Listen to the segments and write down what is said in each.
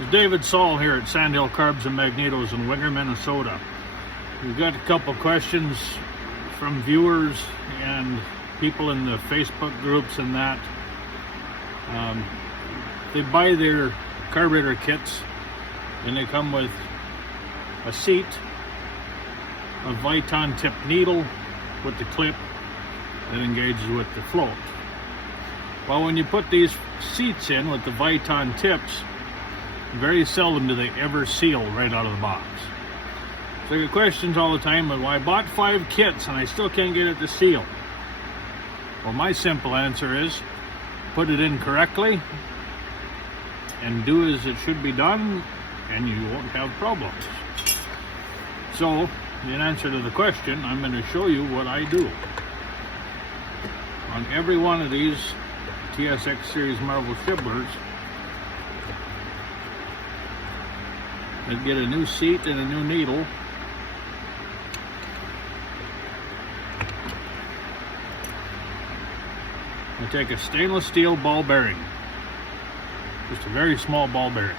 It's David Sall here at Sandhill Carbs and Magnetos in Winger, Minnesota. We've got a couple questions from viewers and people in the Facebook groups and that. They buy their carburetor kits and they come with a seat, a viton tip needle with the clip that engages with the float. Well, when you put these seats in with the viton tips, very seldom do they ever seal right out of the box. So I get questions all the time, well, I bought 5 kits and I still can't get it to seal. Well, my simple answer is put it in correctly and do as it should be done, and you won't have problems. So, in answer to the question, I'm going to show you what I do. On every one of these TSX Series Marvel Shibbolers, I get a new seat and a new needle. I take a stainless steel ball bearing, just a very small ball bearing.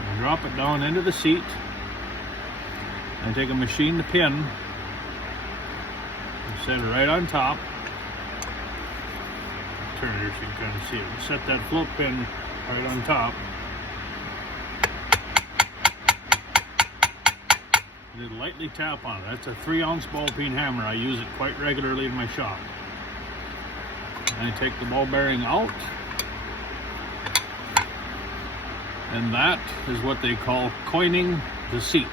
I drop it down into the seat. I take a machined pin and set it right on top. Turn it here so you can kind of see it. Set that float pin right on top. And lightly tap on it. That's a 3-ounce ball peen hammer. I use it quite regularly in my shop. And I take the ball bearing out. And that is what they call coining the seat.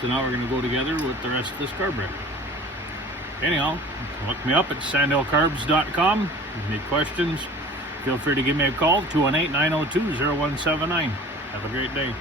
So now we're going to go together with the rest of this carburetor. Anyhow, look me up at sandhillcarbs.com. If you need questions, feel free to give me a call, 218-902-0179. Have a great day.